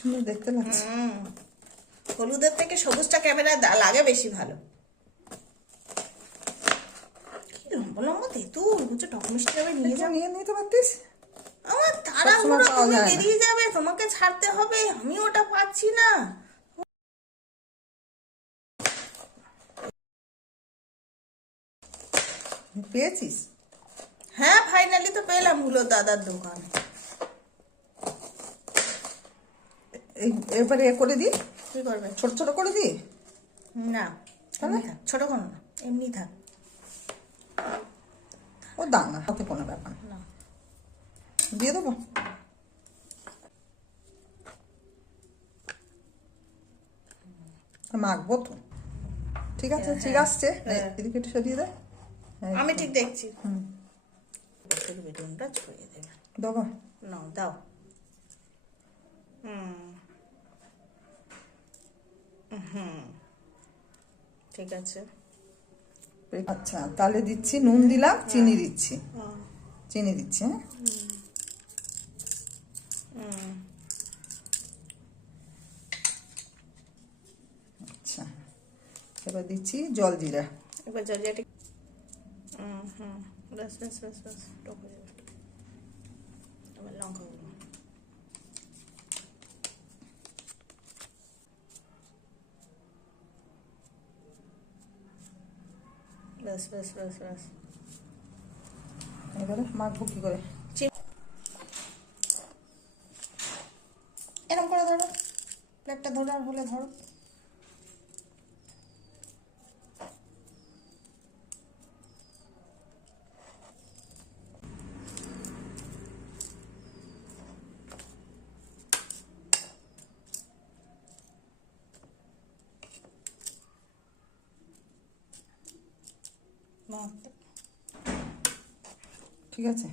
সবুজ দেখতে লাগছে। হলুদের থেকে সবুজটা ক্যামেরায় লাগে বেশি ভালো। কি লম্বা লম্বা তেঁতুল বুঝছ টক মিষ্টি যাবে নিয়ে যাবে নিয়ে নিতে পারতিস? আমার তাড়াহুড়ো তুমি বেরিয়ে যাবে তোমাকে ছাড়তে হবে আমি ওটা পাচ্ছি না। পেয়েছিস? হ্যাঁ ফাইনালি তো পেলাম হুলো দাদার দোকান। এবারে করে দিই কি করবে? ছোট ছোট করে দিই না এমনি থাক। ছোট কোনো না এমনি থাক। ও দানা হাতে কোনো ব্যাপার না। না। দিয়ে দেবো? মাখবো তো। ঠিক আছে ঠিক আসছে। হ্যাঁ। এদিকে একটু সরিয়ে দে। হ্যাঁ, আমি ঠিক দেখছি। হুম। বেগুনটা ছড়িয়ে দেবে। দেবো নাও দাও। হুম। হুম। ঠিক আছে। আচ্ছা তাহলে দিচ্ছি নুন দিলাম চিনি দিচ্ছি। চিনি দিচ্ছি হ্যাঁ? আচ্ছা এবার দিচ্ছি জল জিরা। এবার জল ঠিক- হুম হুম। ব্যাস ব্যাস ব্যাস ব্যাস টক হয়ে যাবে এবার লঙ্কা গুঁড়ো ব্যাস ব্যাস ব্যাস ব্যাস। এবারে মাখবো কি করে? এরকম করে ধরো। প্লেটটা ধরার হলে ধরো। ঠিক আছে।